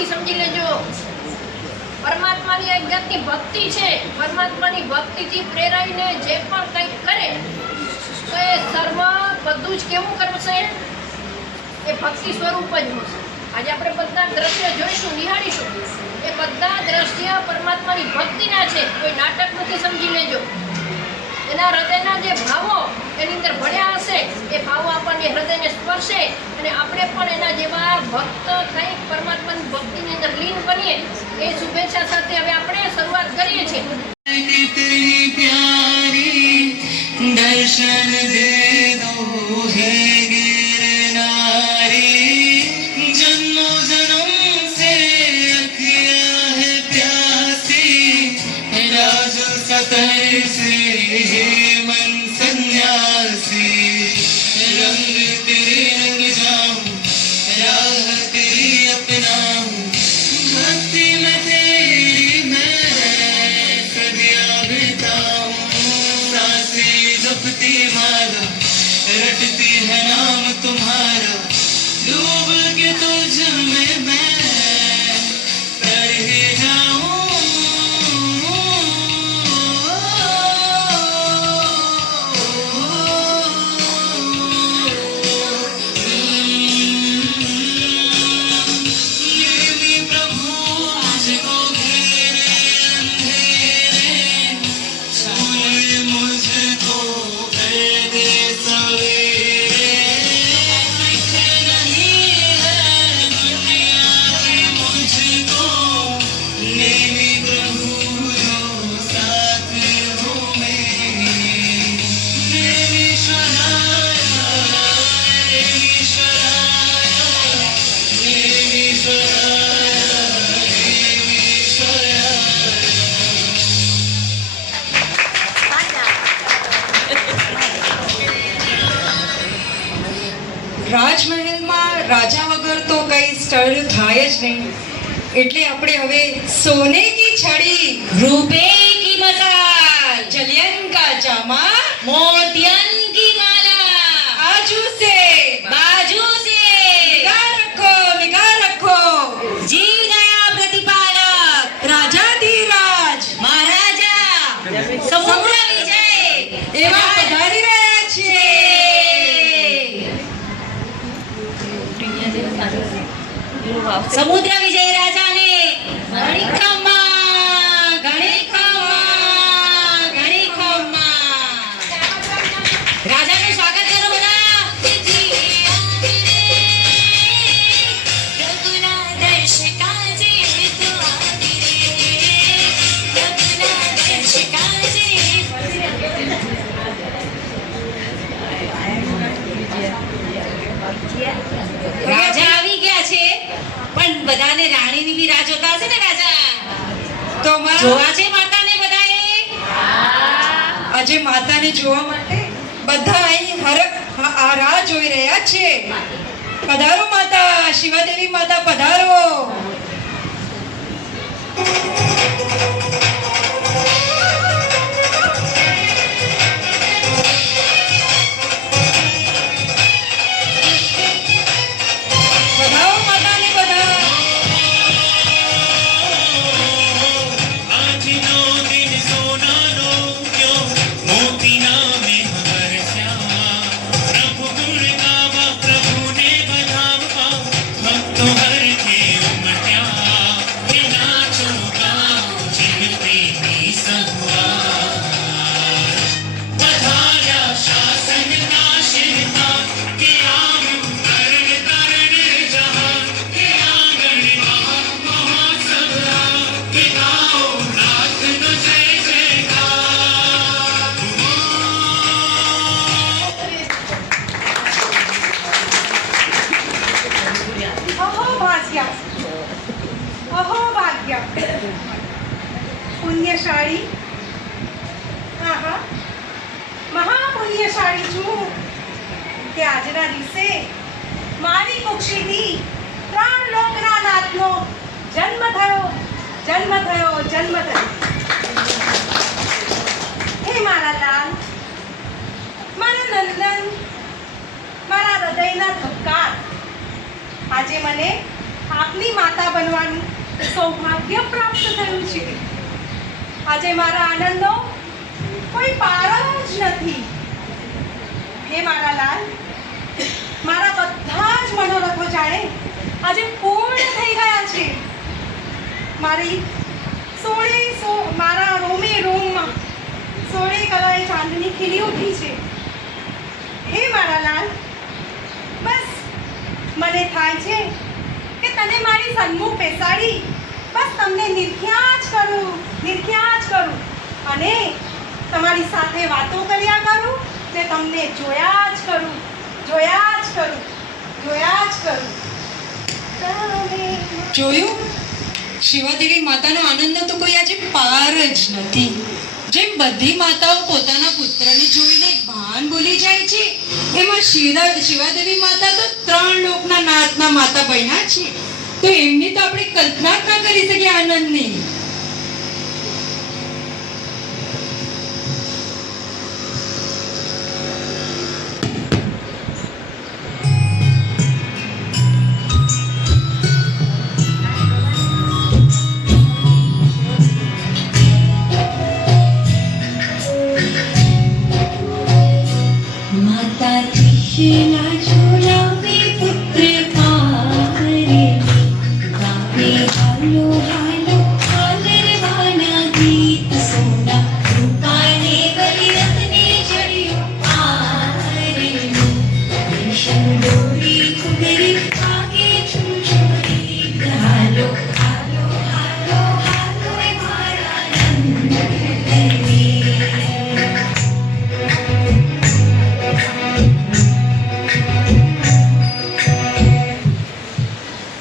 ભક્તિ સમજી લેજો. પરમાત્માની એક જાતની ભક્તિ છે. પરમાત્માની ભક્તિથી પ્રેરાઈને જે પણ કંઈક કરે તો એ સર્વ બધું જ કેવું કરશે? એ ભક્તિ સ્વરૂપ જ હશે. આજે આપણે બધા દ્રશ્ય જોઈશું, નિહાળીશું. એ બધા દ્રશ્ય પરમાત્માની ભક્તિના છે, કોઈ નાટક નથી, સમજી લેજો. એના હૃદયના જે ભાવો એની અંદર ભળ્યા હશે એ ભાવો આપણને હૃદયને સ્પર્શે અને આપણે પણ એના જેવા ભક્ત કંઈક પરમાત્માની ભક્તિની અંદર લીન બનીએ એ શુભેચ્છા સાથે હવે આપણે શરૂઆત કરીએ છીએ. दर्शन दे दो हे गिरनारी जन्मो जन्म से अखियां है प्यासी राज सतर से हे मन सन्यासी रंग तेरे रंग जाऊं राह तेरी अपनाऊं भक्ति में तेरी मैं सदियां बिताऊं जपती माला रटती है नाम तुम्हारा डूब के तुझ में मैं तर ही जाऊं देवी प्रभु मुझको घेरे अंधेरे छोड़े मुझको રાજમહેલમાં રાજા વગર તો કઈ સ્થળ થાય જ નહીં. એટલે આપણે હવે સોને કી છડી રૂપે કી મસાલ જલિયન કા જામા મોતિયન કી માલા आजू से बाजू से निगाह रखो जीव दया प्रतिपालक राजा धीराज महाराजा સમુદ્ર વિજય એવા પધારી રહ્યા છે. સમુદ્ર વિજય રાજાને ઘણી ખમ્મા ઘણી ખમ્મા ઘણી ખમ્મા. રાજાનું સ્વાગત કરો બધા. રાજા આવી ગયા છે પણ બધાને રાણીની બી રાહ જોતા હશે ને રાજા? તો જોવા છે માતાને બધાએ? આજે માતાને જોવા માટે બધા અહીં રાહ જોઈ રહ્યા છે. પધારો માતા, શિવાદેવી માતા પધારો. પુણ્યશાળી, મહાપુણ્યશાળી છું કે આજના દિવસે મારી કુક્ષીથી 3 લોકના નાથનો જન્મ થયો. હે મારા લાલ, મારા નંદન, મારા હૃદયના ધબકાર, આજે મને આપની માતા બનવાનું સૌભાગ્ય પ્રાપ્ત થયું છે. આજે મારા આનંદનો કોઈ પાર જ નથી. હે મારા લાલ, મારા બધા જ મનોરથો જાણે આજે પૂર્ણ થઈ ગયા છે. મારા રોમે રોમમાં 16 કલાએ ચાંદની ખીલી ઉઠી છે. હે મારા લાલ, બસ મને થાય છે કે તને મારી સન્મુખ બેસાડી બસ તમને નિર્ખ્યા જ કરું અને તમારી સાથે વાતો કર્યા કરું ને તમને જોયા જ કરું. જોયું, શિવાદેવી માતાનો આનંદનો તો કોઈ આજે પાર જ નથી. જેમ બધી માતાઓ પોતાના પુત્રને જોઈને ભાન ભૂલી જાય છે, એમાં શિવાદેવી માતા તો 3 લોકના નાથના માતા બન્યા છે. તો એમની તો આપણે કલ્પના જ ના કરી શકીએ આનંદની. माता कृष्णा झूलावे पुत्र पारे गावे हालो हालो हालरवाना गीत सोना रूपाने बलिरत्ने जड़ियो पारे रेशम डोरी कुबेरी आगे चुचुड़ी हालो हालो हालो हालो मारा नंद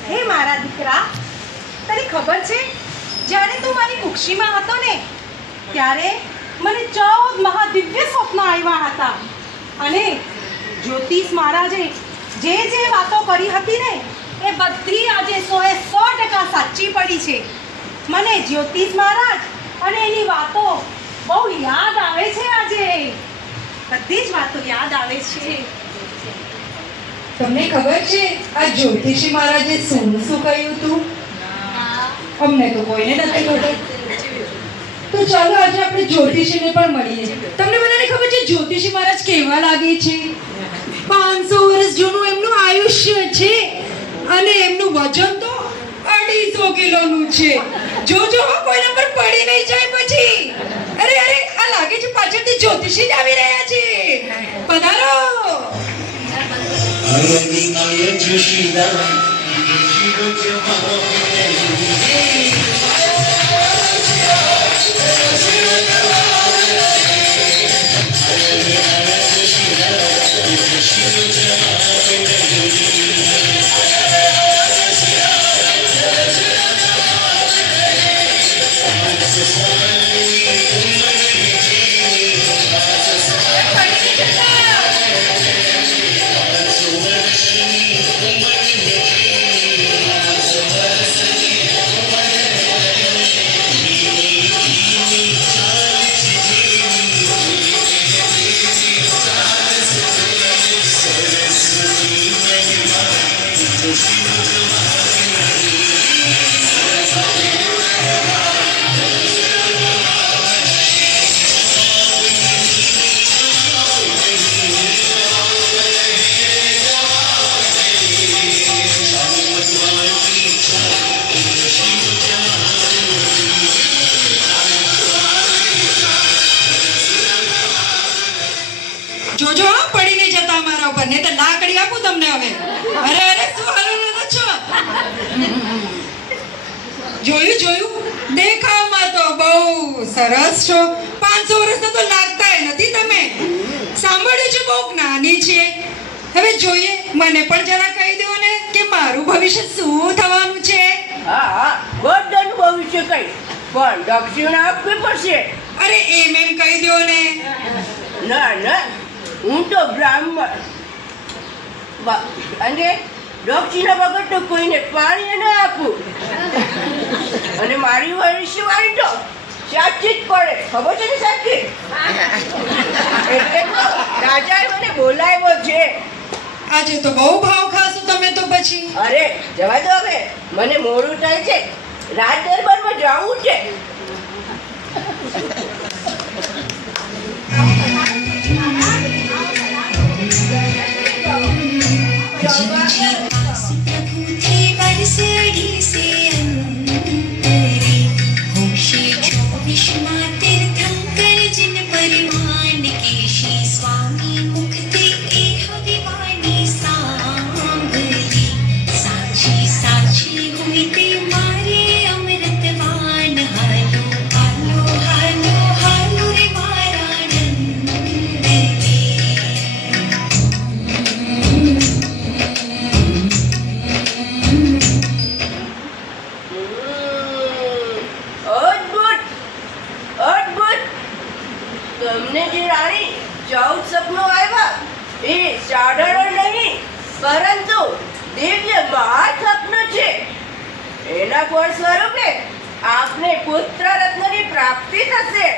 હે મારા દીકરા, તને ખબર છે જ્યારે તું મારી કુક્ષીમાં હતો ને ત્યારે મને 14 મહાદિવ્ય સ્વપ્ન આવ્યા હતા અને જ્યોતિષ મહારાજે જે વાતો કરી હતી ને એ બધી આજે 100% સાચી પડી છે. મને જ્યોતિષ મહારાજ અને એની વાતો બહુ યાદ આવે છે. આજે બધી જ વાતો યાદ આવે છે. તમને ખબર છે આ જ્યોતિષી મહારાજે શું કહ્યું હતું? અમને તો કોઈને નથી ખબર. તો ચાલો આજે આપણે જ્યોતિષીને પણ મળીએ. તમને બધાને ખબર છે જ્યોતિષી મહારાજ કેવા લાગે છે? 500 વર્ષ જૂનું એમનું આયુષ્ય છે અને એમનું વજન તો 250 કિલોનું છે. જોજો કોઈના પર પડી નહીં જાય પછી. અરે આ લાગે છે પાછળથી જ્યોતિષી જ આવી રહ્યા છે. પધારો. आय जोशीदा જોજો પડી નહીં જતા અમારા ઉપર, નહીં તો લાકડી આપું તમને હવે. અરે શું હાલો છો? જોયું દેખાવમાં તો બહુ સરસ છો. 500 વર્ષના તો લાગતા નથી તમે. સાંભળ્યું છે બહુ નાની છે. હવે જોઈએ, મને પણ જરા કહી દો ને કે મારું ભવિષ્ય શું થવાનું છે. હા બધાનું ભવિષ્ય કઈ પણ દક્ષિણા આપવી પડશે. અરે એમ કહી દો ને. ના હું તો બ્રાહ્મણ અને દક્ષિણા વગર તો કોઈને પાણી ન આપું. અને મારી ભવિષ્યવાણી તો સાચી જ પડે, ખબર છે ને સાચી. એટલે તો રાજાએ મને બોલાવ્યો છે. આજે તો બહુ ભાવ ખાશું તમે તમે તો પછી. અરે જવા દો હવે, મને મોડું થાય છે, રાજ દરબારમાં જવું છે. जिनके पास प्रभु थे बरसड़ी से अंतरे होशे 24 माँ तीर्थंकर जिन परिवान केशी स्वामी मुक्ति एह विवाणी सांभली साक्षी साक्षी हुई ते मारे अमृतवान हालो हालो हालो हालो रे मारा नंदनी. અદ્ભુત અદ્ભુત. તમને જે રાણી 14 સપનો આવ્યા એ સાધારણ નહીં પરંતુ દિવ્ય મહાસપનું છે. એના ફળ સ્વરૂપે આપને પુત્ર રત્નની પ્રાપ્તિ થશે.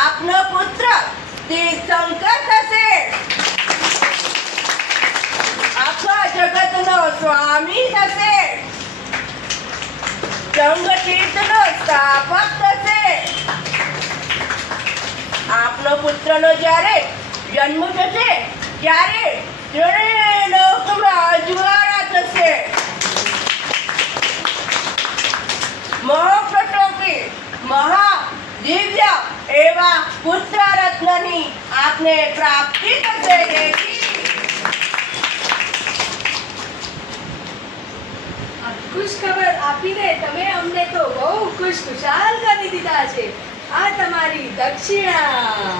આપનો પુત્ર તીર્થંકર થશે. આખા જગતનો સ્વામી થશે. સંગતીર્થનો સ્થાપક થશે. આપનો પુત્રનો જ્યારે જન્મ થશે ત્યારે ત્રણેય લોકમાં અજવાળા થશે. મહાપ્રતાપી મહા દિવ્ય એવા પુત્ર રત્નની આપને પ્રાપ્તિ થશે. ખુશ ખબર આપીને તમે અમને તો બહુ ખુશાલ કરી દીધા છે. આ તમારી દક્ષિણા.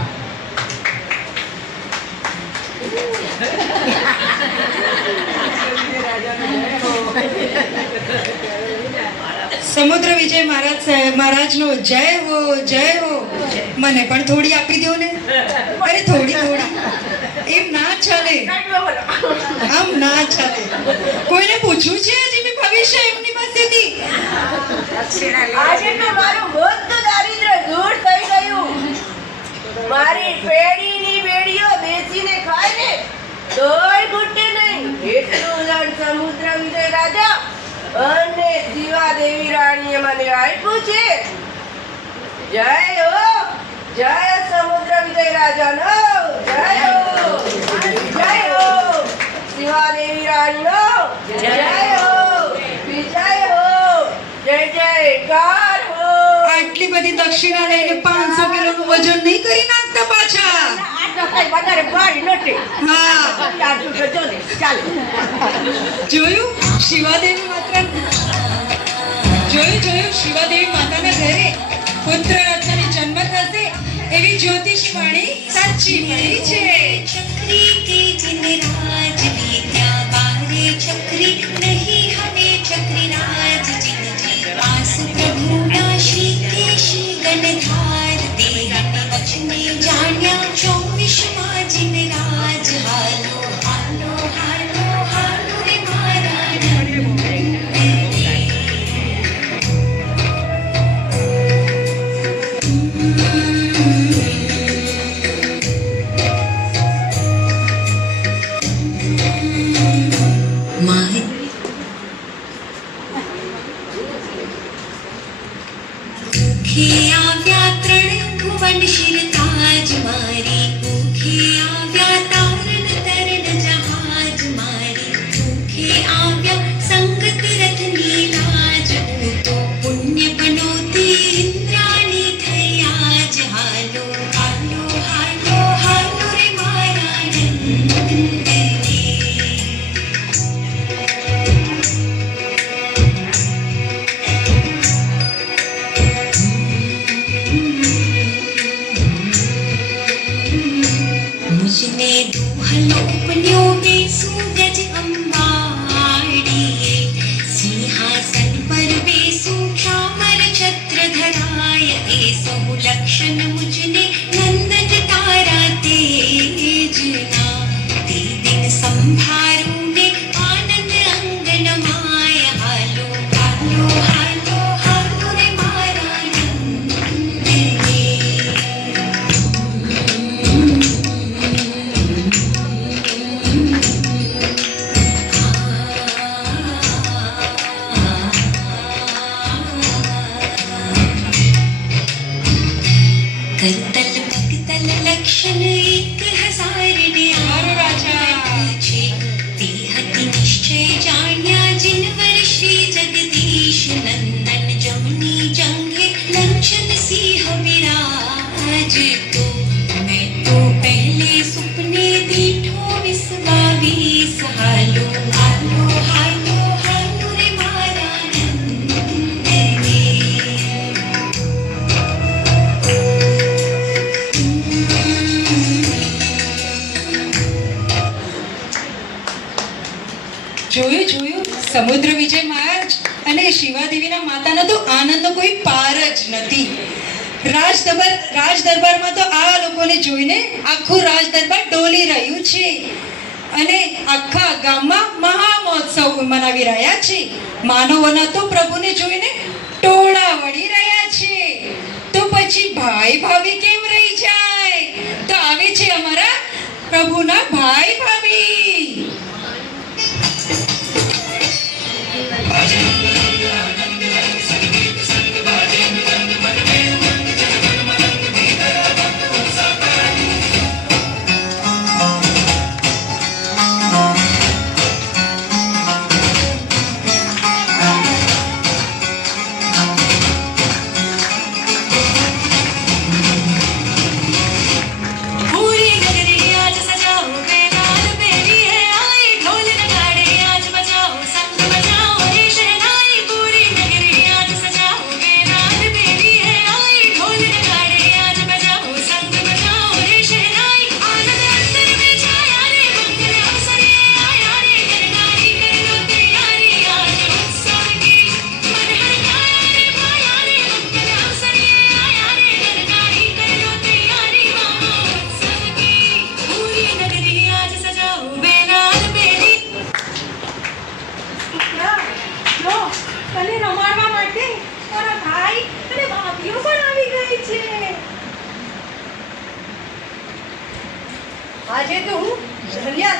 સમુદ્ર વિજય મહારાજનો જય હો જય હો. મને પણ થોડી આપી દો ને. અરે થોડી એમ ના ચાલે, આમ ના ચાલે. કોઈને પૂછ્યું છે હજી મેં ભવિષ્ય એમની પાસેથી? આજે તો મારું બધું દારિદ્ર્ય દૂર થઈ ગયું. મારી પેઢીની બેડીઓ બેસીને ખાય ને તોય ઘૂટે નહીં એટલું દાન સમુદ્ર વિજય રાજા અને દીવા દેવી રાણીએ મને આપ્યું છે. જય હો જય સમુદ્ર વિજય રાજાનો જય હો જય હો દીવા દેવી રાણીનો જય હો વિજય હો જય જયકાર હો. આટલી બધી દક્ષિણા લઈને 500 કિલોનું વજન નહીં કરી નાખતા પાછા. આ તો કઈ વધારે ભારી નથી. હા, ચાલતું તો ચાલે. ચાલે. જોયું શિવાદેવી માતા, જોયું શિવાદેવી માતાના ઘરે પુત્ર રત્નની જન્મ થશે એવી જ્યોતિષી વાણી સાચી મળી છે. चक्री के जिन राज विद्या बारे चक्री नहीं हमें चक्री राज जिन जी पास प्रभु नाशी केशी गणधार देह वचने जान्या 24 माँ जिन राज हालो हालो हालो हालो रे मारा नंदनी. આવ્યા ત્રણ ભુવન શિરતાજ મારી ભૂખે આવ્યા તારણ તરણ જહાજ મારી ભૂખે આવ્યા સંગત રથની લાજ હું તો પુણ્ય બનોતી ઇન્દ્રાણી થઈ આજ હાલો હાલો હાલો હાલો રે મારા નંદની. હાલો હાલો હાલો હાલો રે મારા નંદને. જોયું સમુદ્ર વિજય મહારાજ અને શિવાદેવીના માતાનો તો આનંદનો કોઈ પાર જ નથી. રાજ દરબારમાં તો આ લોકોને જોઈને આખું રાજ દરબાર ડોલી રહ્યું છે અને આખા ગામમાં મહા મહોત્સવ મનાવી રહ્યા છે. માનવોના તો પ્રભુને જોઈને ટોળા વળી રહ્યા છે. તો પછી ભાઈ ભાભી કેમ રહી જાય? તો આવે છે અમારા પ્રભુના ભાઈ ભાભી. पूरी नगरी आज सजाओ बेलाल बेली है आई ढोल नगाड़े आज बजाओ संग बजाओ रे शहनाई. पूरी नगरी आज सजाओ बेलाल बेली है आई ढोल नगाड़े आज बजाओ संग बजाओ रे शहनाई. आनंद अंतर में छाया रे मंगल अवसर ये आया रे गरगाई कर लो तैयारी आज उत्सव की. मन हरकाया रे भाया रे मंगल अवसर ये आया रे गरगाई कर लो तैयारी मामा उत्सव की. पूरी नगरी आज सजाओ बेलाल बेली. દીકરા, જો, તને રમાડવા માટે તારા ભાઈ અને ભાભીઓ પણ આવી ગઈ છે. આજે તો હું ધન્ય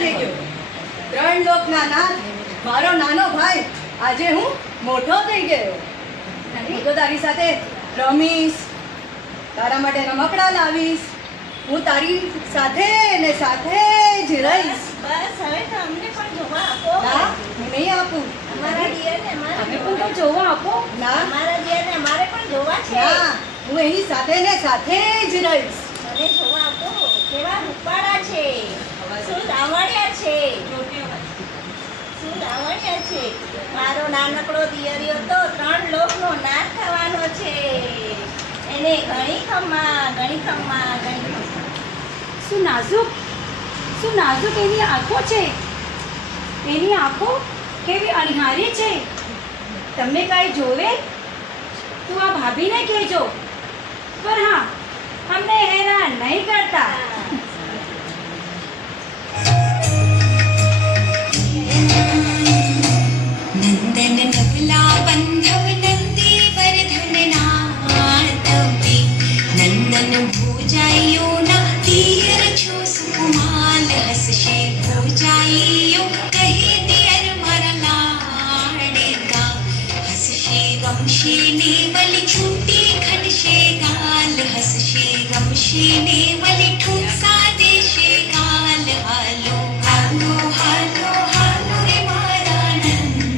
થઈ ગયો. 3 લોકના નાથ મારો નાનો ભાઈ આજે હું મોટો થઈ ગયો. હું તો તારી સાથે રમીશ, તારા માટે રમકડા લાવીશ, હું તારી સાથે ને સાથે જ રહીશ. બસ હવે તો અમને પણ જોવા આપો. ના, હું નહીં આપું. અમારા દિયરને અમારે તમે પણ તો જોવા આપો. ના, અમારા દિયરને અમારે પણ જોવા છે. ના, હું એની સાથે ને સાથે જ રહીશ. મને જોવા આપો. કેવા રૂપાળા છે, શું લાવણ્યા છે, શું લાવણ્યા છે. મારો નાનકડો દિયરિયો તો 3 લોકનો નાથ થવાનો છે. એને ઘણી ખમ્મા ઘણી ખમ્મા ઘણી ખમ્મા. શું નાજુક એની આંખો છે. એની આંખો કેવી અણહારી છે. તમને કાંઈ જોવે તો આ ભાભીને કહેજો. પર હા, અમને હેરાન નહીં કરતા. नंदन नवला बंधव नंदी वर्धन नातवे. नंदन भोजाइयो ना दियर छो सुकुमाल हसशे भोजाइयो कहे दियर मरला लाड़का. हसशे गमशे ने वली छूटी खनशे गाल. हसशे गमशे ने वली ठूसा देशे गाल. हालो हालो हालो हालो रे मारा नंदने.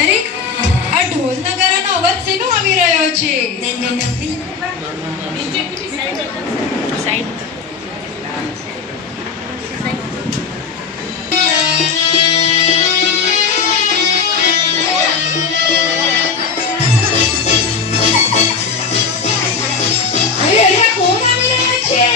અરે, આ ઢોલ નગારાનો અવાજ શેનો આવી રહ્યો છે? नंदन नवला અરે આ કોણ આવી રહ્યા છે?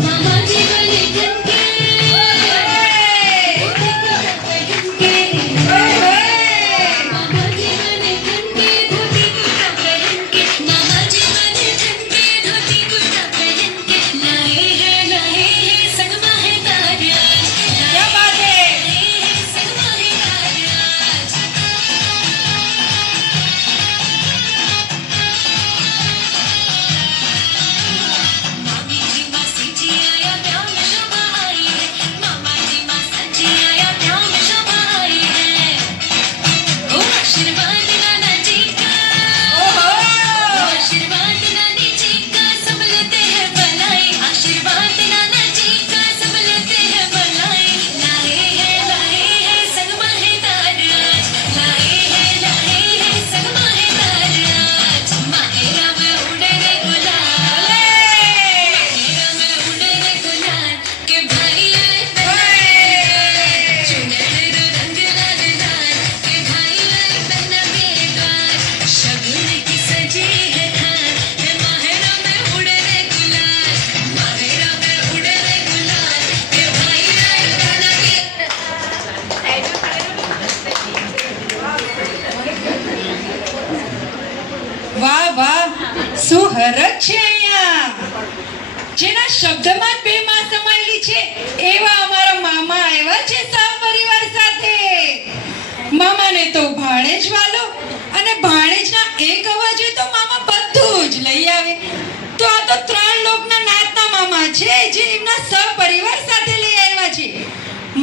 मामा जी बने ठनके ઓય! ठनके. ઓય! मामा जी बने છે એવા અમારા મામા આવ્યા છે સહપરિવાર સાથે. મામાને તો ભાણેજ વાલો અને ભાણેજના એક અવાજે તો મામા બધું જ લઈ આવે. તો આ તો 3 લોકના નાતના મામા છે જે એમના સહપરિવાર સાથે લઈ આવ્યા છે.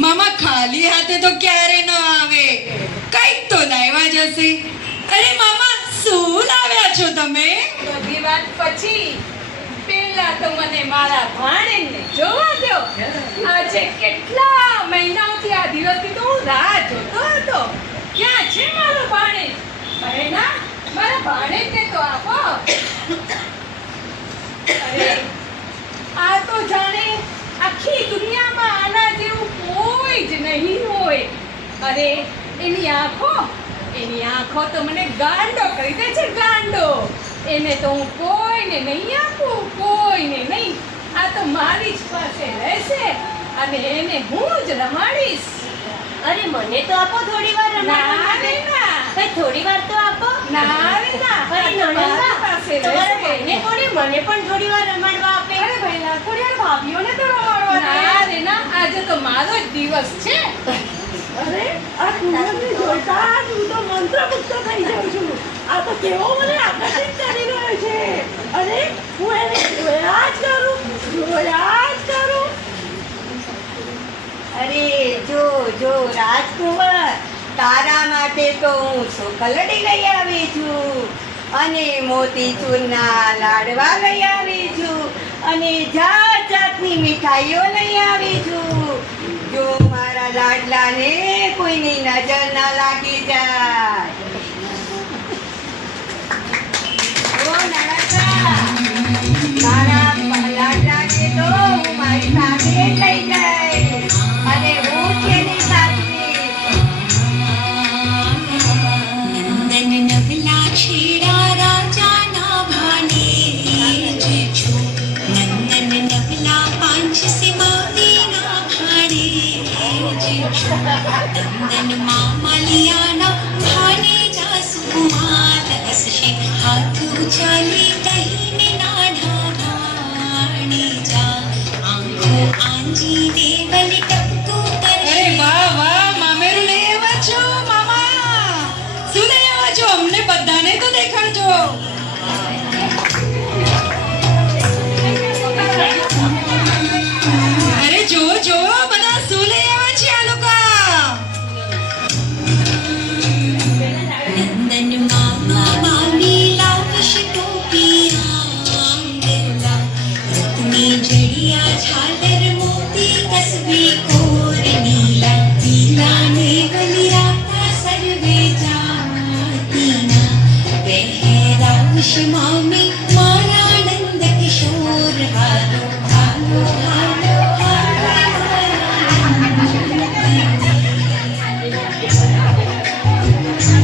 મામા ખાલી હાથે તો ક્યારે ન આવે, કંઈક તો લાવ્યા જ હશે. અરે મામા શું લાવ્યા છો તમે? બધી વાત પછી પહેલા તો મને મારા ભાણેજને જોવા દો. આજે કેટલા મહિનાઓથી આ દિવસની તો હું રાહ જોતો હતો. ક્યાં છે મારો ભાણેજ? ભાઈના મારા ભાણેજને તો આપો. અરે આ તો જાણે આખી દુનિયામાં આના જેવું કોઈ જ નહીં હોય. અરે એની આંખો તો મને ગાંડો કરી દે છે, ગાંડો. એને તો હું કોઈને નહીં આપું, કોઈને નહીં. આ તો મારી જ પાસે રહેશે અને એને હું જ રમાડીશ. અરે મને તો આપો થોડી વાર રમાડવા ના રે માટે. ના. ભાઈ થોડી વાર તો આપો. ના રે ના. ભાઈ આ તો મારી નણંદા, પાસે તમારા રહેશે. ભાઈને થોડી મને પણ થોડી વાર રમાડવા આપે. અરે ભઈલા થોડી વાર ભાભીઓને તો રમાડવા દે. ના રે ના, આજે તો મારો જ દિવસ છે. અરે આ કુંવરને જોતા હું તો મંત્રમુગ્ધ થઈ જાઉં છું. આ તો કેવો મને આકર્ષિત કરી રહ્યો છે. અરે હું એને જોયા જ કરું. અરે જો રાજકુંવર, તારા માટે તો હું ચોકલેટી લઈ આવી છું અને મોતીચૂરના લાડવા લઈ આવી છું અને જાત જાતની મીઠાઈઓ લઈ આવી છું. જો મારા લાડલાને કોઈની નજર ના લાગી જાય. ઓ નણંદા, મારા લાડલાને તો હું મારી સાથે જ લઈ જઈશ અને હું તેની સાથે. નંદન નવલા છેડા રાજાના ભાણેજ છો. નંદન નવલા પાંચ સીમાવીના ભાણેજ છો. નંદન મામલિયાના ભાણેજા સુકુમાર હસશે. હાથ ઉછાલી કહીને નાના ભાણેજા. આંખો આંજીને બલી ટપકું અરે કરશે. વાહ વાહ, મામેરું લઈ આવ્યા છો મામા. શું લઈ આવ્યા છો? અમને બધાને તો દેખાડજો. અરે જો બધા શું લઈ આવ્યા છે આ લોકો? નંદન મામા મામી લાવશે ટોપી આંગલા. રત્ની જડિયા ઝાલર મોતી કસબી કોર નીલા. પીલાને બલિરાતા સર્વે જાતિના. પહેરાવશે મામી મારા નંદ કિશોર. હાલો હાલો હાલો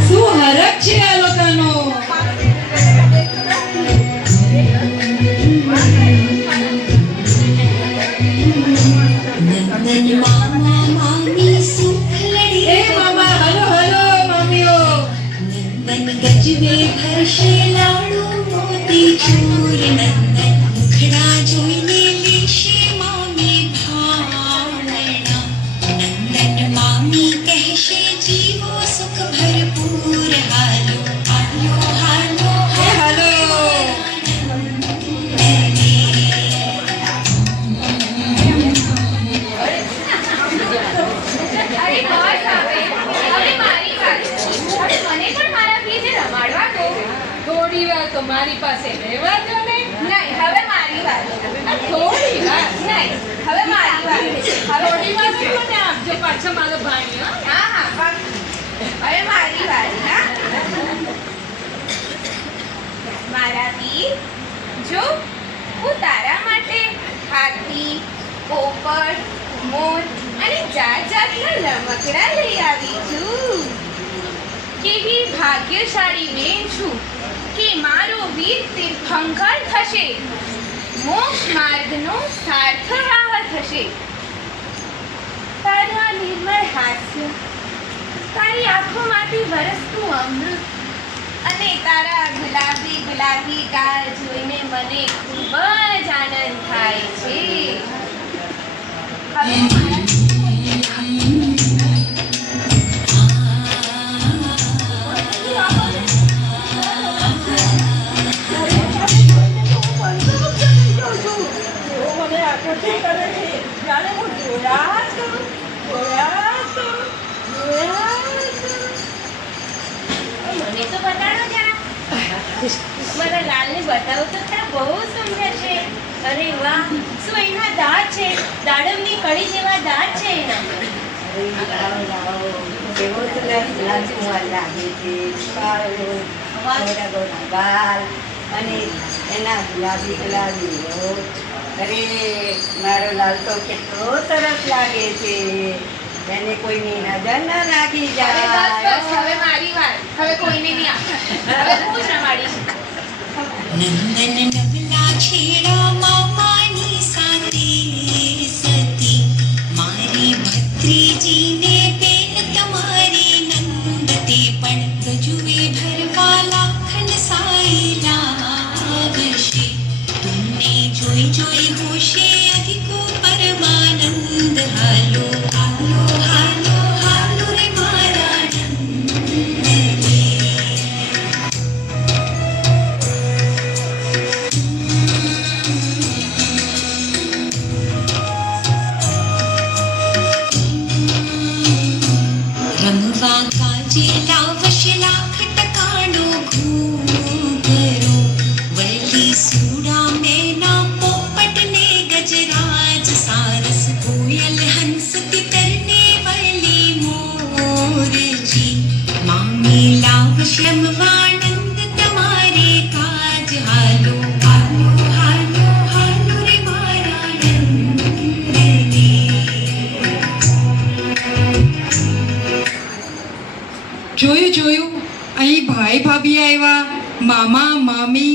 શું હરખ છે આ લોકોનો? નંદન મામા મામી સુખ લડી. એ મામા, હલો મામીઓ. નંદન ગજવે ભરશે લાડુ મોતી ચૂર. નંદન મુખડા જોઈને લેશે મામી ભાવના. નંદન મામી કહેશે જીવો સુખ ભરપૂર. હાલો હાલો હાલો એ હલો. અરે બસ હવે મારી વાત. મને પણ મારા પીને રમાડવા દો. થોડી વાર તો મારી પાસે રહેવા દો ને. નહીં, હવે મારી વાત. થોડી વાર. નહીં, હવે મારી વાત. થોડી વાર તો મને આપજો પાછા મારો ભાણિયો. હા, હવે મારી વાત. હા, મારા વીર, જો હું તારા માટે હાથી, પોપટ, મોર અને જાત જાતના રમકડા લઈ આવી છું. કેવી ભાગ્યશાળી બેન છું કે મારો વીર તીર્થંકર થશે, મોક્ષ માર્ગનો સાર્થવાહ થશે. તારું આ નિર્મળ હાસ્ય, તારી આંખોમાંથી વરસતું અમૃત અને તારા ગુલાબી ગાલ જોઈને મને ખૂબ જ આનંદ થાય છે. મને તો બતાડો જરા. મારા લાલને બતાવો તો ખરા, બહુ સુંદર છે. અરે વાહ, શું એના દાંત છે! દાડમની કળી જેવા દાંત છે એના. કેવો સરસ રાજકુમાર લાગે છે, કાળો ગોરા ગોરા ગાલ અને એના ગુલાબી ગુલાબી હોઠ. અરે મારો લાલ તો કેટલો સરસ લાગે છે, એને કોઈની નજર ના લાગી હવે જાય. બસ, હવે મારી વાર. હવે કોઈને નહીં આપે. હવે હું જ રમાડીશ. नंदन नवला छेड़ा मामानी साथे सती मारी भत्रीजी ने बेन तुम्हारी नंदते पण गजुए भरवा लाखन साई लावशे तुमने जोई जोई होशे अधिको परमानंद हालो हालो हालो हालो रे मारा नंद रे. રમવા કાજે લાવશ લાખ ટકાનો ઘૂઘરો વળી સુડા મેના પોપટ ને ગજરાજ સારસ કોયલ હંસ તિતરને વળી મોરજી મામી લાવશ રમવાનંદ તમારે કાજ હાલો હાલો હાલો હાલો રે મારા નંદ રે. જોયું અહીં ભાઈ ભાભી આવ્યા, મામા મામી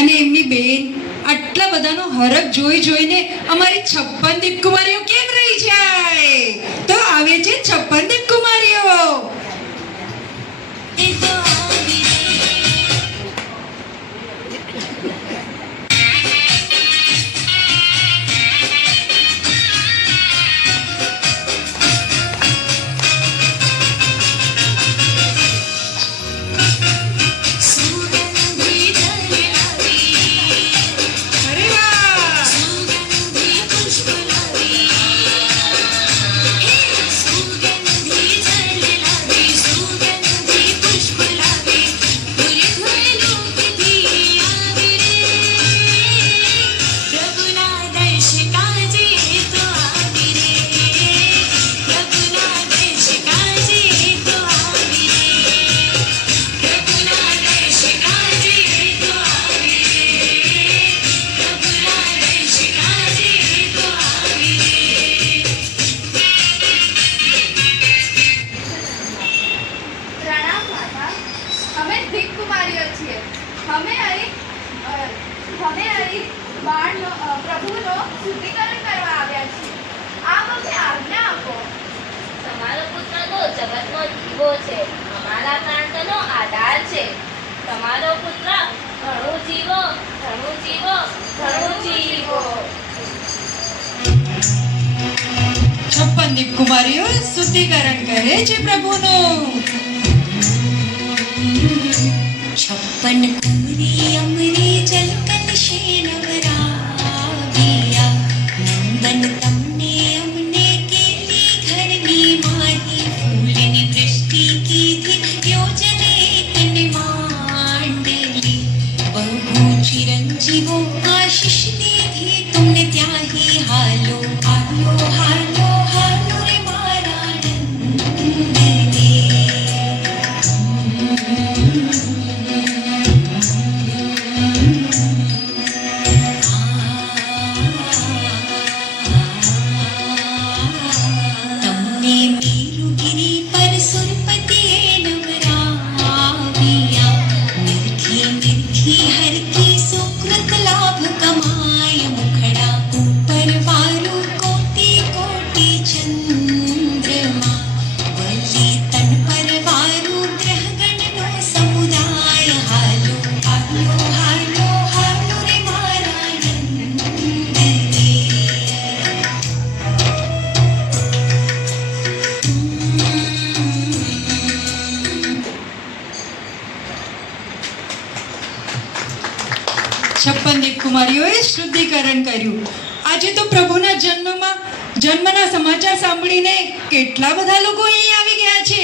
અને એમની બેન. આટલા બધાનો હરખ જોઈ જોઈને અમારી 56 દીપકુમારીઓ કેમ રહી જાય? તો આવે છે 56 દીપકુમારીઓ. એ તો આવી રે. સુગંધી જલલાવી અરે વાહ! સુગંધી પુષ્પ લાવી હે સુગંધી જલલાવી સુગંધી પુષ્પ લાવી ફૂલ ફૂલોથી આવી રે પ્રભુના દર્શ કાજે તો આવી રે પ્રભુના દર્શ કાજે તો આવી રે પ્રભુના દર્શ કાજે તો આવી રે પ્રભુના દર્શ કાજે તો આવી રે. પ્રણામ માતા, અમે દીપકુમારીઓ છીએ. અમે અહીં બાળનો પ્રભુનો શુદ્ધિકરણ કરવા આવ્યા છીએ. આપ અમને આજ્ઞા આપો. તમારો પુત્ર તો જગતનો દીવો છે, અમારા પ્રાંતનો આધાર છે. તમારો પુત્ર ઘણું જીવો, ઘણું જીવો, ઘણું જીવો. 56 દીપકુમારીઓ શુદ્ધિકરણ કરે છે પ્રભુનું. 56 કુમરી અમરી જલ કલશે નવરાવ્યા નંદન તમને અમને કેલી ઘરની માહી ફૂલની વૃષ્ટિ કીધી યોજન એકને માંડલી બહુ ચિરંજીવો આશીષ દીધી तुमने ત્યાહી હાલો હાલો હાલો હાલો રે મારા નંદ રે. રાજકુમારીઓએ શુદ્ધિકરણ કર્યું. આજે તો પ્રભુના જન્મના સમાચાર સાંભળીને કેટલા બધા લોકો અહીં આવી ગયા છે.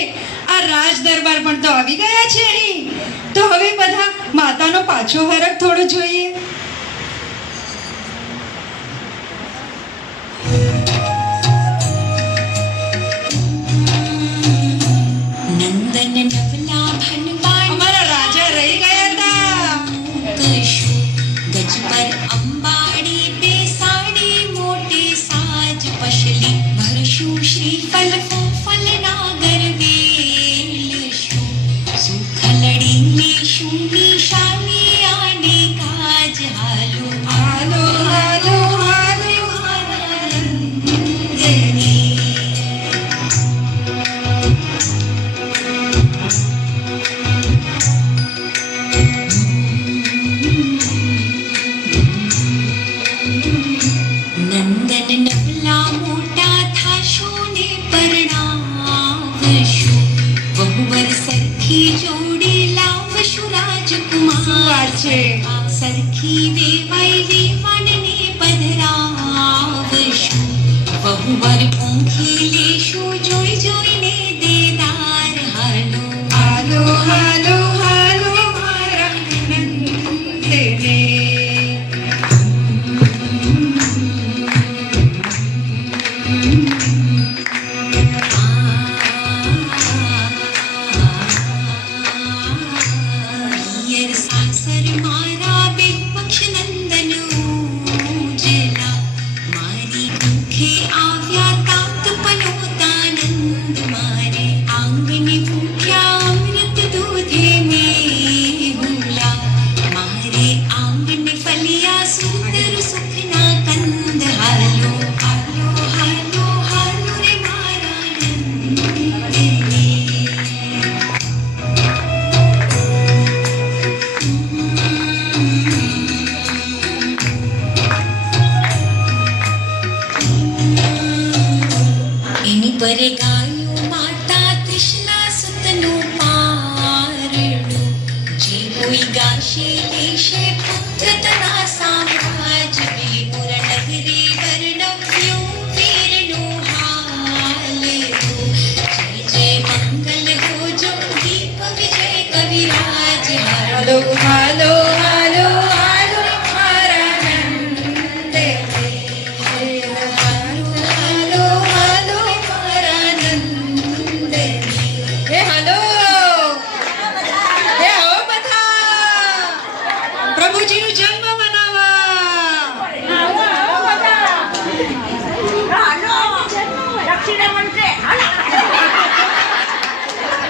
આ રાજ દરબાર પણ તો આવી ગયા છે અહીં. તો હવે બધા માતાનો પાછો હરખ થોડો જોઈએ. नंदन नवला भनवान અમારા राजा રહી ગયા હતા. कशु गज पर अंबाड़ी बेसाड़ी मोटी साज पशली भरशु श्रीफल फल नागर वेलशु सुखलड़ी लेशु निशानी आने काज हालो હાલો હાલો હાલો. आनंदनी नंदन नवला मोटा था शोने परणावशु बहुवर सरखी जोड़ी लावशु શું राजकुमार વાત છે? સરખી વેવાઈ વેવાનને પધરાવશુ बहुवर ઊંઘી લેશુ જોઈ જોઈને દેદાર હાલો હાલો હાલો હાલો મારા નંદને. પિયર સાસર મારા બેન પક્ષ નંદન ઉજલા મારી મુખે આવ્યા તાત પનોતાનંદ મારે આંગને ભૂખ્યા અમૃત દૂધે મેહુલા મારે આંગને ફલિયા સુંદર સુખના કંદ હાલો હાલો હાલો હાલો રે મારા નંદને એની પરે ગાયો માતા તૃષ્ણા સુતનું પારણું જે કોઈ ગાશે લેશે પુત્ર તના સામ્રાજ વિમુર નગરે વર્ણવ્યું વીરનું હાલતું જય જય મંગલ હો જો દીપ વિજય કવિરાજ હાલો હાલો હાલો હાલો મારા નંદને. હાલો હાલો હાલો મારા નંદને. હે હાલો. હે આવો બધા પ્રભુજીનો જન્મ મનાવવા.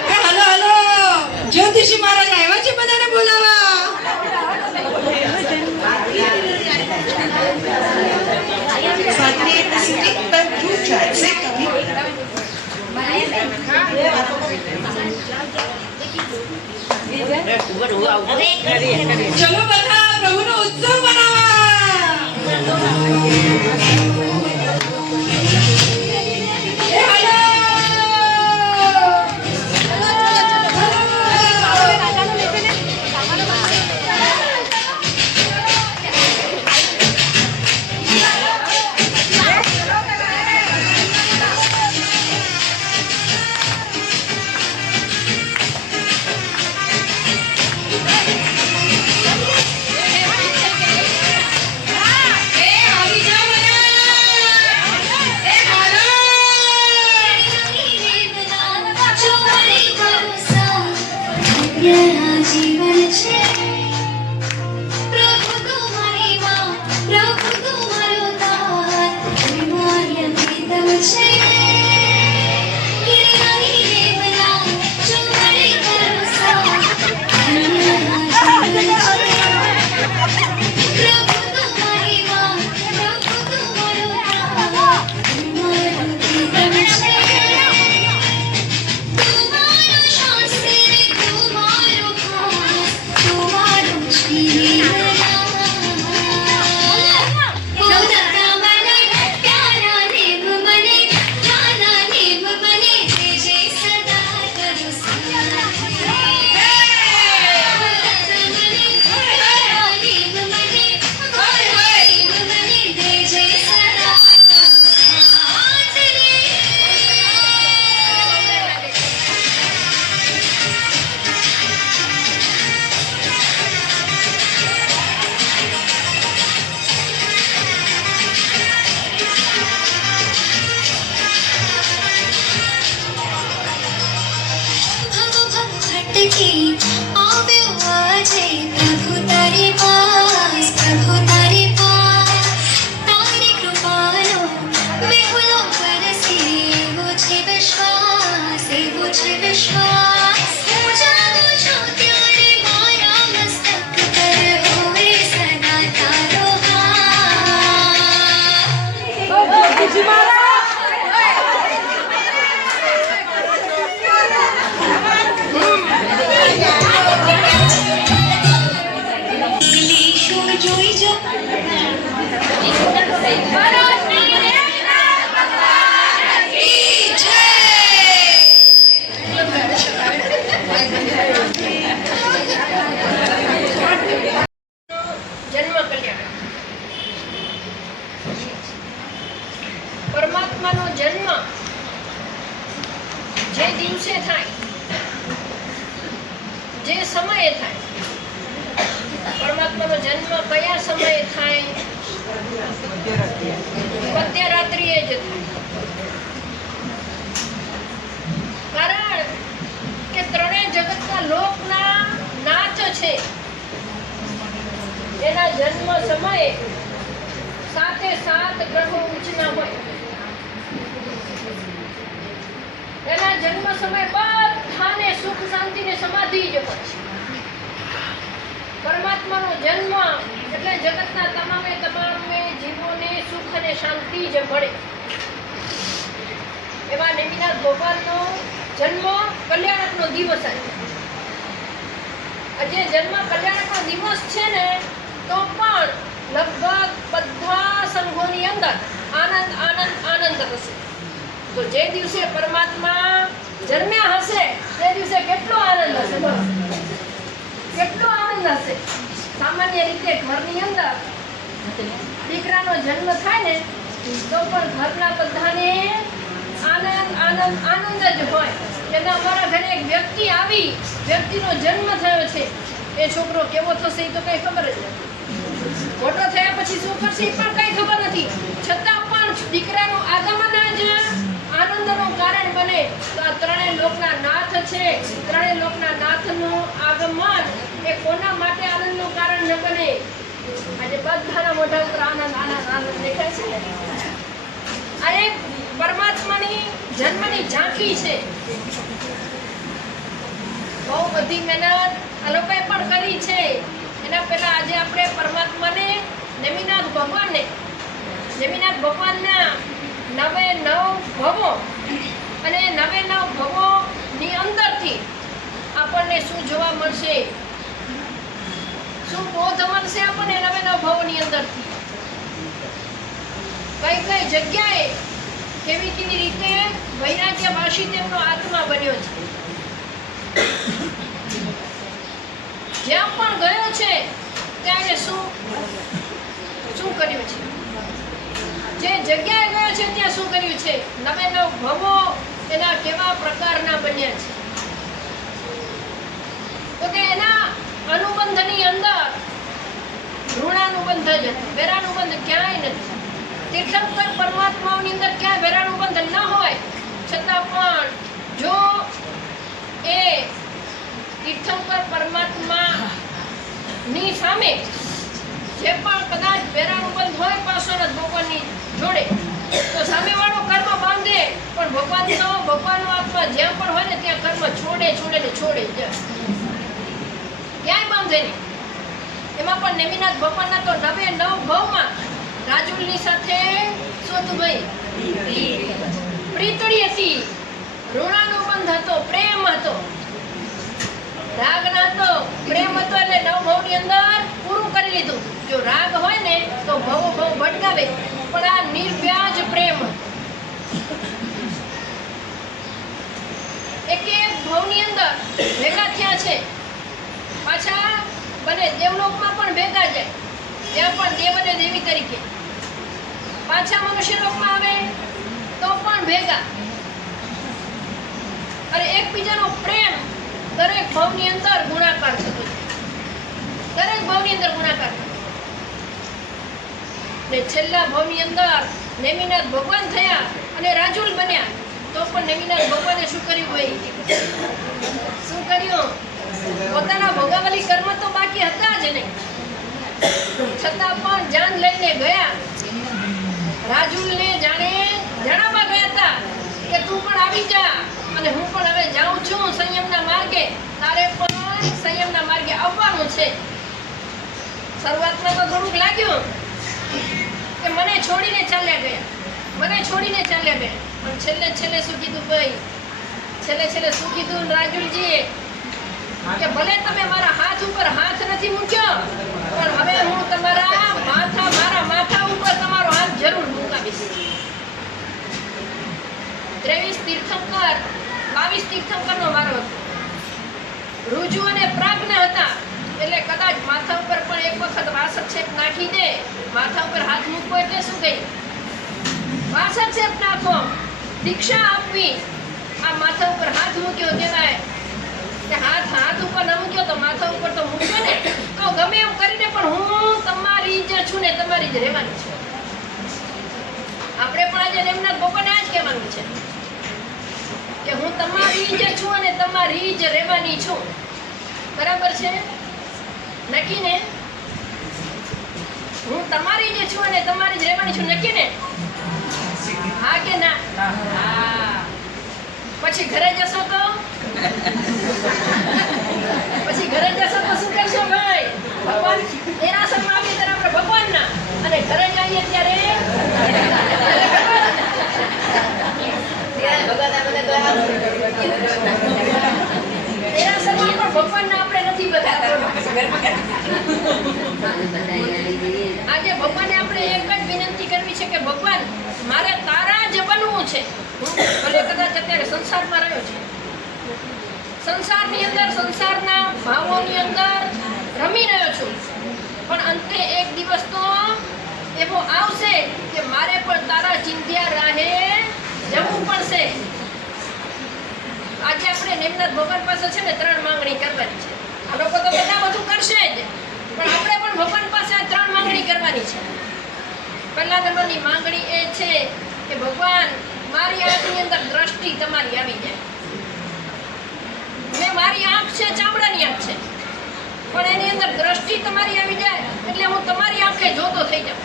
હે હાલો હાલો. જ્યોતિષી મહારાજ આવ્યા છે બધાને બોલાવવા. ચલો બધા પ્રભુનો ઉત્સવ મનાવવા. હે હાલો. એ આવી જાઓ બધા. थी આવ્યો આજે પ્રભુ તારી પાસ તારી કૃપાનો વિપુલો વરસે એવો છે વિશ્વાસ હું જાઉં છું ત્યારે મારા મસ્તક પર હોય સદા તારો હાથ લીશું જોઈ જો જન્મ કલ્યાણ. પરમાત્માનો જન્મ જે દિવસે થાય, જે સમયે થાય, પરમાત્માનો જન્મ કયા સમયે થાય? મધ્યરાત્રિએ જ થાય. કારણ કે ત્રણેય જગતના લોકના નાચ છે. એના જન્મ સમયે 7 ગ્રહો ઉંચના હોય. એના જન્મ સમયે બધાને સુખ શાંતિ ને સમાધિ જ હોય. પરમાત્માનો જન્મ એટલે જગતના તમામે જીવોને સુખ અને શાંતિ જ મળે. એવા નેમિનાથ ભગવાનનો જન્મ કલ્યાણકનો દિવસ આજે. આજે જન્મ કલ્યાણકનો દિવસ છે ને, તો પણ લગભગ બધા સંઘોની અંદર આનંદ આનંદ આનંદ હશે. તો જે દિવસે પરમાત્મા જન્મ્યા હશે તે દિવસે કેટલો આનંદ હશે, બોલો કેટલો આનંદ હશે. સામાન્ય રીતે ઘરની અંદર દીકરાનો જન્મ થાય ને તો પણ ઘરના બધાને આનંદ આનંદ આનંદ જ હોય. કે અમારા ઘરે એક વ્યક્તિ આવી, વ્યક્તિનો જન્મ થયો છે, એ છોકરો કેવો થશે એ તો કઈ ખબર જ નથી. મોટો થયા પછી શું કરશે એ પણ કઈ ખબર નથી. છતાં પણ દીકરાનું આગમન જ આનંદનું કારણ બને. તો આ ત્રણેય લોકના નાથ છે. ત્રણેય લોકના નાથનું આગમન એ કોના માટે આનંદનું કારણ ન બને? આજે બધાના મોઢા ઉપર આનંદ આનંદ આનંદ દેખાય છે ને. આ એક પરમાત્માની જન્મની ઝાંખી છે. બહુ બધી મહેનત આ લોકોએ પણ કરી છે. એના પહેલા આજે આપણે પરમાત્માને નેમિનાથ ભગવાનના 99 ભવો અને 99 ભવોની અંદરથી આપણને શું જોવા મળશે, શું બોધ મળશે આપણને 99 ભવોની અંદરથી? કઈ કઈ જગ્યાએ કેવી કેવી રીતે વૈરાગ્યવાસી તેમનો આત્મા બન્યો છે. જ્યાં પણ ગયો છે ત્યાં શું કર્યું છે? જે જગ્યાએ ગયો છે ત્યાં શું કર્યું છે? 99 ભવો એના કેવા પ્રકારના બન્યા છે? તો કે એના અનુબંધની અંદર ઋણાનુબંધ જ હતો, વેરાનુબંધ ક્યાંય નથી. તીર્થંકર પરમાત્માઓની અંદર ક્યાંય વેરાનુબંધ ન હોય છતાં પણ જો એ તીર્થંકર પરમાત્માની સામે જે પણ કદાચ વેરાનુબંધ હોય પાર્શ્વનાથ ભગવાનની જોડે, તો સામેવાળો કર્મ બાંધે, પણ ભગવાનનો આત્મા જ્યાં પણ હોય ને ત્યાં કર્મ છોડે જાય, ક્યાંય બાંધે નહીં. એમાં પણ નેમિનાથ ભગવાનના તો 99 ભવમાં રાજુલની સાથે શું હતું ભાઈ? પ્રીતળી હતી, ઋણાનુબંધ હતો, પ્રેમ હતો. રાગ ન હતો, પ્રેમ હતો. એટલે 9 ભવની અંદર પૂરું કરી લીધું. જો રાગ હોય ને તો ભવ ભટકાવે, પણ આ નિર્વ્યાજ પ્રેમ. એક ભવની અંદર ભેગા થયા છે, પાછા બને દેવલોકમાં પણ ભેગા જાય, ત્યાં પણ દેવ અને દેવી તરીકે. પાછા મનુષ્યલોકમાં આવે તો પણ ભેગા. અને એકબીજાનો પ્રેમ દરેક ભાવની અંદર ગુણાકાર થતો છે. દરેક ભાવની અંદર ગુણાકાર થતો. ને છેલ્લા ભાવની અંદર નેમિનાથ ભગવાન થયા અને રાજુલ બન્યા, તો પણ નેમિનાથ ભગવાને શું કર્યું ભાઈ? શું કર્યું? પોતાના ભોગાવલી કર્મ તો બાકી હતા જ નહીં, છતાં પણ જાન લઈને ગયા. રાજુલને જાણે જણાવવા ગયા હતા કે તું પણ આવી જા અને હું પણ હવે જાઉં છું સંયમના માર્ગે, તારે પણ સંયમના માર્ગે આવવાનું છે. શરૂઆતમાં તો થોડુંક લાગ્યું કે મને છોડીને ચાલ્યા ગયા, પણ છેલ્લે શું કીધું ભાઈ, છેલ્લે શું કીધું રાજુલજીએ કે ભલે તમે મારા હાથ ઉપર હાથ નથી મૂક્યો, પણ હવે હું મારા માથા ઉપર તમારો હાથ જરૂર મૂકાવીશ. 23 તીર્થંકર 22 તીર્થંકરનો વારો હતો. ઋજુ અને પ્રાજ્ઞ હતા એટલે કદાચ માથા ઉપર પણ એક વખત વાસક્ષેપ નાખી દે. માથા ઉપર હાથ મૂકવો એટલે શું કહી, વાસક્ષેપ નાખો, દીક્ષા આપવી. આ માથા ઉપર હાથ મૂક્યો તેના કે હાથ ઉપર ન મૂક્યો તો માથા ઉપર તો મૂક્યો ને, તો ગમે એમ કરીને પણ હું તમારી જ છું ને તમારી જ રહેવાની છું. આપણે પણ આજે એમના ભગવાનને આ જ કહેવાનું છે કે હું તમારી જ છું અને તમારી જ રહેવાની છું. બરાબર છે, નક્કી ને? હું તમારી જ છું અને તમારી જ રહેવાની છું, નક્કી ને? હા કે ના? હા. પછી ઘરે જશો તો શું કરશો ભાઈ? ભગવાન એના સન્માન આપીએ ત્યારે આપણે ભગવાનના, અને ઘરે જઈએ ત્યારે એના સન્માન પણ ભગવાનના આપણે નથી બતાવતા. આજે ભગવાનને આપણે એક જ વિનંતી કરવી છે કે ભગવાન મારે તારા જ બનવું છે. ભલે કદાચ અત્યારે સંસારમાં રહ્યો છે, સંસારની અંદર સંસારના ભાવોની અંદર રમી રહ્યો છું, પણ અંતે એક દિવસ તો એવો આવશે કે મારે પણ તારા ચિંધ્યા રાહે જવું પડશે. આજે આપણે નેમનાથ ભગવાન પાસે છે ને 3 માંગણી કરવાની છે. આ લોકો તો બધા બધું કરશે જ, પણ આપણે પણ ભગવાન પાસે આ 3 માંગણી કરવાની છે. પહેલા નંબરની માંગણી એ છે કે ભગવાન મારી આંખની અંદર દ્રષ્ટિ તમારી આવી જાય. મારી આંખ છે ચામડાની આંખ છે, પણ એની અંદર દ્રષ્ટિ તમારી આવી જાય એટલે હું તમારી આંખે જોતો થઈ જાઉં.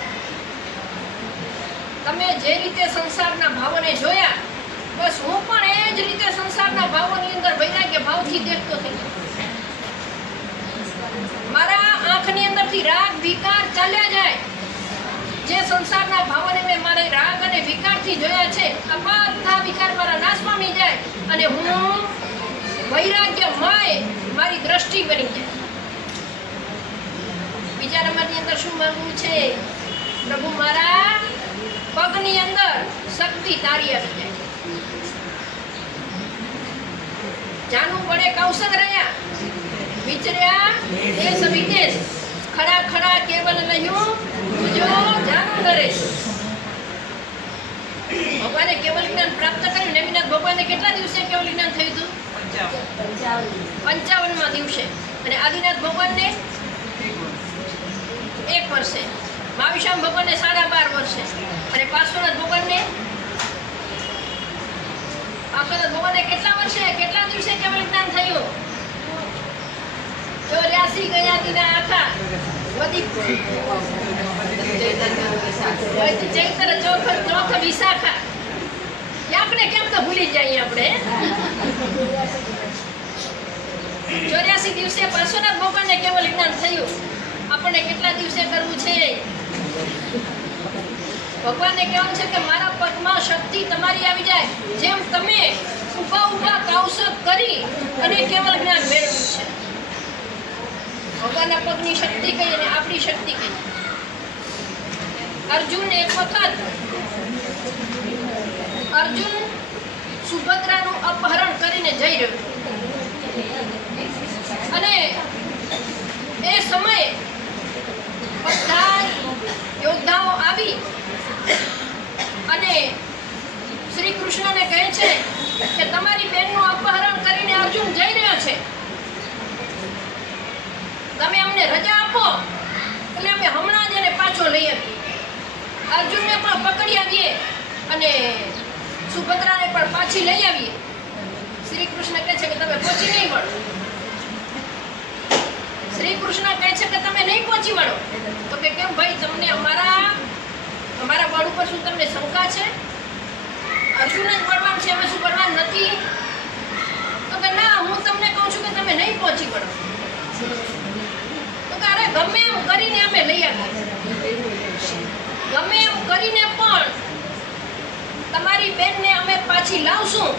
તમે જે રીતે સંસારના ભાવોને જોયા, બસ હું પણ એ જ રીતે સંસારના ભાવોની અંદર વૈરાગ્ય ભાવથી દેખતો થઈ જાઉં. મારા આંખની અંદરથી રાગ વિકાર ચાલ્યા જાય. જે સંસારના ભાવોને મેં મારા રાગ અને વિકારથી જોયા છે, આ બધા વિકાર મારા નાશ પામી જાય અને હું વૈરાગ્યમય મારી દ્રષ્ટિ બની જાય. બીજા નંબરની અંદર શું માંગવું છે? પ્રભુ મારા પગની અંદર શક્તિ તારી આવી જાય. જાનું પડે કૌશલ રહ્યા, વિચર્યા દેશ વિદેશ, ખડા ખડા કેવલ લહ્યું તુજો જાનું નરેશ. ભગવાને કેવલ જ્ઞાન પ્રાપ્ત કર્યું. નેમિનાથ ભગવાનને કેટલા દિવસે કેવલ જ્ઞાન થયું હતું? 55માં દિવસે. અને આદિનાથ ભગવાનને 1 વર્ષે, મહાવિશ્વામ ભગવાનને 12.5 વર્ષે, અને પાર્શ્વનાથ ભગવાનને કેટલા વર્ષે કેટલા દિવસે કેવલ જ્ઞાન થયું? 84 ગયા દિના આખા ચૈત્ર ચોથ વિશાખા. આપણે કેમ તો ભૂલી જઈએ આપણે. 84 દિવસે પાર્શ્વનાથ ભગવાનને કેવલ જ્ઞાન થયું. આપણને કેટલા દિવસે કરવું છે? ભગવાનને કહેવાનું છે કે મારા પગમાં શક્તિ તમારી આવી જાય, જેમ તમે ઊભા કૌશક કરી અને કેવલ જ્ઞાન મેળવ્યું છે. ભગવાનના પગની શક્તિ કઈ અને આપણી શક્તિ કઈ. અર્જુન એક વખત સુભદ્રાનું અપહરણ કરીને જઈ રહ્યો અને એ સમયે બધા યોદ્ધાઓ આવી અને શ્રી કૃષ્ણને કહે છે કે તમારી બેનનું અપહરણ કરીને અર્જુન જઈ રહ્યો છે, તમે અમને રજા આપો એટલે અમે હમણાં જ એને પાછો લઈ આવીએ. અર્જુનને પણ પકડી આવીએ અને સુભદ્રાને પણ પાછી લઈ આવીએ. શ્રી કૃષ્ણ કહે છે કે તમે પહોંચી નહીં વળો. શ્રી કૃષ્ણ કહે છે કે તમે નહીં પહોંચી વળો. તો કે કેમ ભાઈ, તમને અમારા બળ ઉપર શું તમને શંકા છે? અર્જુન જ બળવાન છે, અમે શું બળવાન નથી? તો કે ના, હું તમને કહું છું કે તમે નહીં પહોંચી વળો. તો કે અરે ગમે એમ કરીને અમે લઈ આવ્યા, ગમે એમ કરીને પણ તમારી બેનને અમે પાછી લાવશું,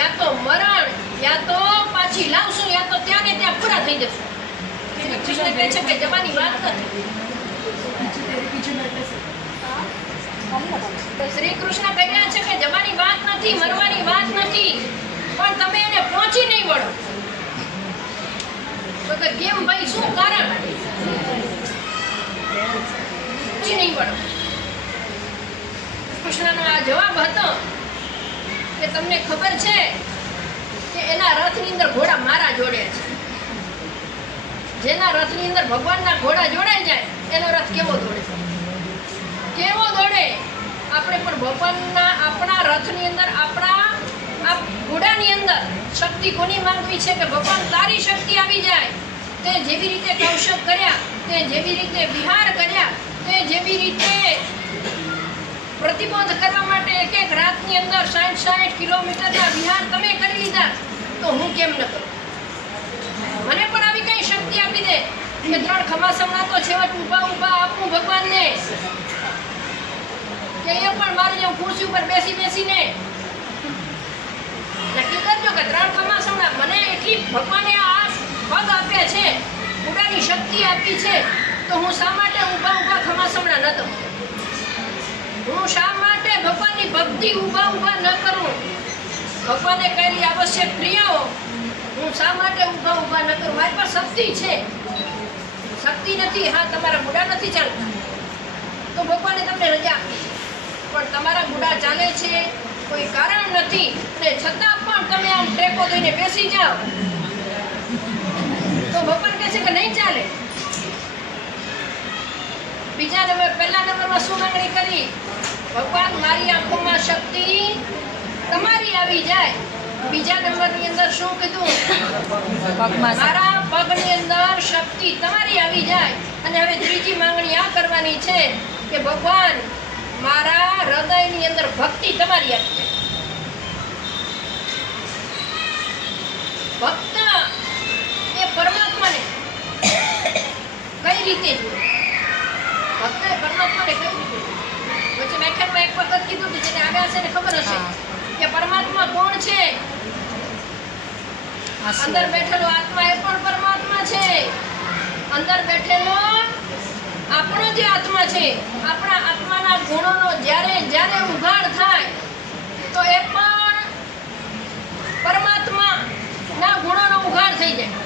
યા તો મરણ, યા તો પાછી લાવશું, યા તો ત્યાં ને ત્યાં પૂરા થઈ જશું. શ્રી કૃષ્ણ કહે છે કે જવાની વાત નથી. શ્રી કૃષ્ણ કહી રહ્યા છે કે જવાની વાત નથી, મરવાની વાત નથી, પણ તમે એને પહોંચી નહીં વળો. તો કે કેમ ભાઈ, શું કારણ? પહોંચી નહીં વળો. કૃષ્ણનો આ જવાબ હતો કે તમને ખબર છે કે એના રથની અંદર ઘોડા મારા જોડ્યા છે. જેના રથની અંદર ભગવાનના ઘોડા જોડાઈ જાય એનો રથ કેવો દોડે, કેવો દોડે. આપણે પણ ભગવાનના આપણા રથની અંદર, આપણા આ ઘોડાની અંદર શક્તિ કોની માંગવી છે કે ભગવાન તારી શક્તિ આવી જાય. તે જેવી રીતે કૌશક કર્યા, તે જેવી રીતે વિહાર કર્યા, તે જેવી રીતે પ્રતિબોધ કરવા માટે એક રાતની અંદર 60 કિલોમીટરના વિહાર તમે કરી લીધા, તો હું કેમ ન કરું? મને પણ આવી કઈ શક્તિ આપી દે કે 3 ખમાસમણા તો છેવટ ઊભા આપું ભગવાનને, કે એ પણ મારી જેમ ખુરશી ઉપર બેસીને નક્કી કરજો કે 3 ખમાસમણા. મને એટલી ભગવાને આ પગ આપ્યા છે, ઘોડાની શક્તિ આપી છે, તો હું શા માટે ઊભા ખમાસમણા ન દઉં? હું શા માટે ભગવાનની ભક્તિ ઊભા ન કરું? ભગવાને કરેલી આવશ્યક ક્રિયાઓ હું શા માટે ઊભા ન કરું? મારી પાસે શક્તિ છે, શક્તિ નથી. હા, તમારા ઘોડા નથી ચાલતા તો ભગવાને તમને રજા આપી, પણ તમારા ઘોડા ચાલે છે, કોઈ કારણ નથી, અને છતાં પણ તમે આમ ટેકો દઈને બેસી જાઓ તો ભગવાન કહે છે કે નહીં ચાલે. બીજા નંબર, પહેલા નંબરમાં શું માંગણી કરી? ભગવાન મારી આંખોમાં શક્તિ તમારી આવી જાય. બીજા નંબરની અંદર શું કીધું? મારા પગની અંદર શક્તિ તમારી આવી જાય. અને હવે ત્રીજી માંગણી આ કરવાની છે કે ભગવાન મારા હૃદયની અંદર ભક્તિ તમારી આવી જાય. ભક્ત એ પરમાત્માને કઈ રીતે જોડે? ભક્ત એ પરમાત્માને કઈ રીતે? વચ્ચે વ્યાખ્યાનમાં એક વખત કીધું કે જેને આવ્યા છે ને ખબર હશે કે પરમાત્મા કોણ છે. અંદર બેઠેલો આત્મા એ પણ પરમાત્મા છે. અંદર બેઠેલો આપણો જે આત્મા છે, આપણા આત્માના ગુણોનો જ્યારે ઉઘાડ થાય તો એ પણ પરમાત્માના ગુણોનો ઉઘાડ થઈ જાય.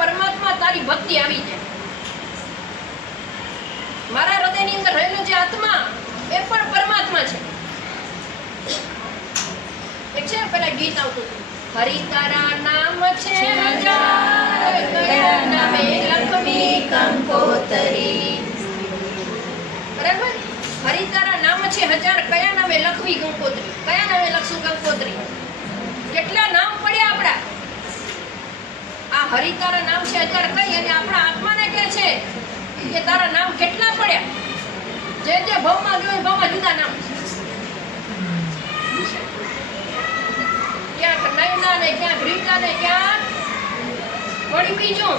પરમાત્મા તારી ભક્તિ આવી જાય. મારા હૃદયની અંદર રહેલો જે આત્મા એ પણ પરમાત્મા છે. એક છે પેલા ગીત આવતું હતું, હરિ તારા નામ છે હજાર, કયા નામે લખવી કંકોતરી. બરાબર? હરિ તારા નામ છે હજાર, કયા નામે લખવી કંકોત્રી? કયા નામે લખશું કંકોત્રી? કેટલા નામ પડ્યા આપણા? આ હરિ તારા નામ છે હજાર કઈ, અને આપણા આત્માને કહે છે કે તારા નામ કેટલા પડ્યા? જે ભાવમાં ગયો એ ભાવમાં જુદા નામ. ક્યાંક નયના ને, ક્યાંક રીતા ને, ક્યાંક વળી બીજું,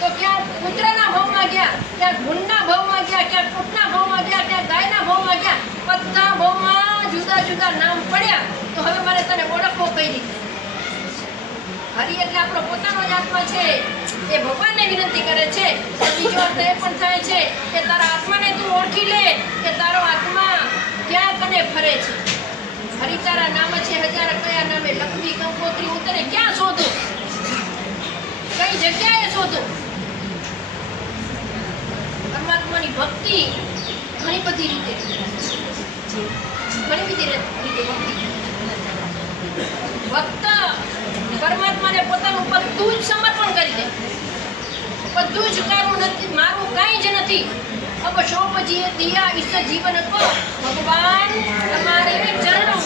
તો ક્યાંક પુત્રના ભાવમાં ગયા, ક્યાંક ગુણના ભાવમાં ગયા, ક્યાંક પુટના ભાવમાં ગયા, ક્યાંક ગાયના ભાવમાં ગયા. બધા ભાવમાં જુદા જુદા નામ પડ્યા. તો હવે મારે તને ઓળખવો કઈ રીતે? હરિ એટલે આપણો પોતાનો જ આત્મા છે. એ ભગવાનને વિનંતી કરે છે. બીજો અર્થ એ પણ થાય છે કે તારા આત્માને તું ઓળખી લે કે તારો આત્મા ક્યાં કને ફરે છે. હરિ તારા નામ છે હજાર, કયા નામે લખવી કંકોત્રી? હું તને ક્યાં શોધું? કઈ જગ્યાએ શોધું? પરમાત્માની ભક્તિ ઘણી બધી રીતે ભક્ત પરમાત્માને પોતાનું બધું જ સમર્પણ કરી દે. બધું જ કારું નથી, મારું કાંઈ જ નથી. અબ શોભ દિયા ઇસ જીવન કો ભગવાન તમારે ચરણો.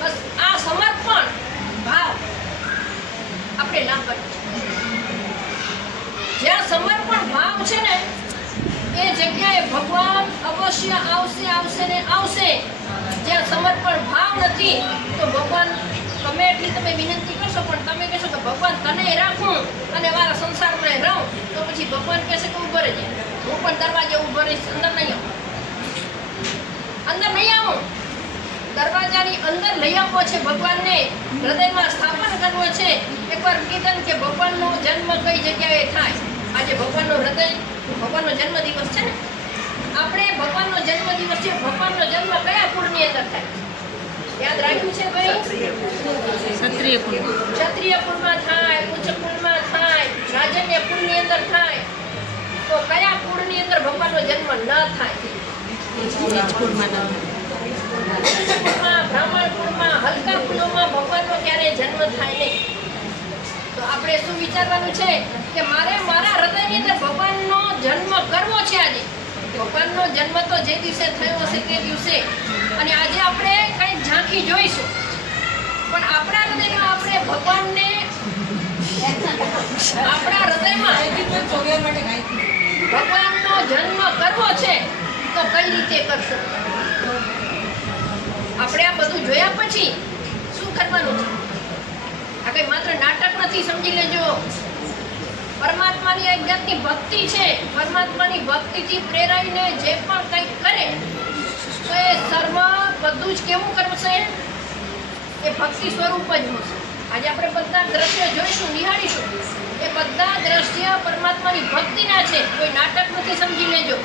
બસ આ સમર્પણ ભાવ જ્યાં સમર્પણ ભાવ નથી તો ભગવાન તમે એટલી તમે વિનંતી કરશો પણ તમે કહેશો કે ભગવાન તને રાખું અને મારા સંસારમાં રહું તો પછી ભગવાન કહેશે કે ઊભો રહેજે, હું પણ દરવાજે ઊભો રહીશ, અંદર નહીં આવું. દરવાજાની અંદર લઈ આવવો છે ભગવાનને, હૃદયમાં સ્થાપન કરવો છે. એકવાર કીધું કે ભગવાનનો જન્મ કઈ જગ્યાએ થાય. આજે ભગવાનનો જન્મદિવસ છે ને, આપણે ભગવાનનો જન્મદિવસ છે. ભગવાનનો જન્મ કયા કુળની અંદર થાય? યાદ રાખ્યું છે ભાઈ? ક્ષત્રિય કુળમાં થાય, ઉચ્ચ કુળમાં થાય, રાજન્ય કુળની અંદર થાય. તો કયા કુળની અંદર ભગવાનનો જન્મ ન થાય? બ્રાહ્મણ કુળમાં, હલકા કુળોમાં ભગવાનનો ક્યારેય જન્મ થાય નહીં. તો આપણે શું વિચારવાનું છે કે મારે મારા હૃદયની અંદર ભગવાનનો જન્મ કરવો છે. આજે ભગવાનનો જન્મ તો જે દિવસે થયો હશે તે દિવસે, અને આજે આપણે કંઈક ઝાંખી જોઈશું, પણ આપણા હૃદયમાં આપણે ભગવાનને આપણા હૃદયમાં ભગવાનનો જન્મ કરવો છે તો કઈ રીતે કરશું? આપણે આ બધું જોયા પછી શું કરવાનું છે? આ કઈ માત્ર નાટક નથી, સમજી લેજો. પરમાત્માની એક જાતની ભક્તિ છે. પરમાત્માની ભક્તિથી પ્રેરાઈને જે પણ કંઈક કરે તો એ સર્વ બધું જ કેવું કરશે? એ ભક્તિ સ્વરૂપ જ હશે. આજે આપણે બધા દ્રશ્યો જોઈશું, નિહાળીશું. એ બધા દ્રશ્ય પરમાત્માની ભક્તિના છે, કોઈ નાટક નથી, સમજી લેજો.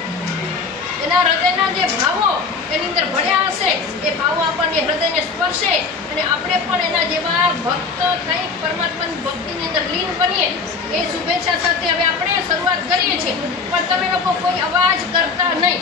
એના હૃદયના જે ભાવો એની અંદર ભળ્યા હશે એ ભાવો આપણને હૃદયને સ્પર્શે અને આપણે પણ એના જેવા ભક્ત થઈ પરમાત્માની ભક્તિની અંદર લીન બનીએ એ શુભેચ્છા સાથે હવે આપણે શરૂઆત કરીએ છીએ. પણ તમે લોકો કોઈ અવાજ કરતા નહીં.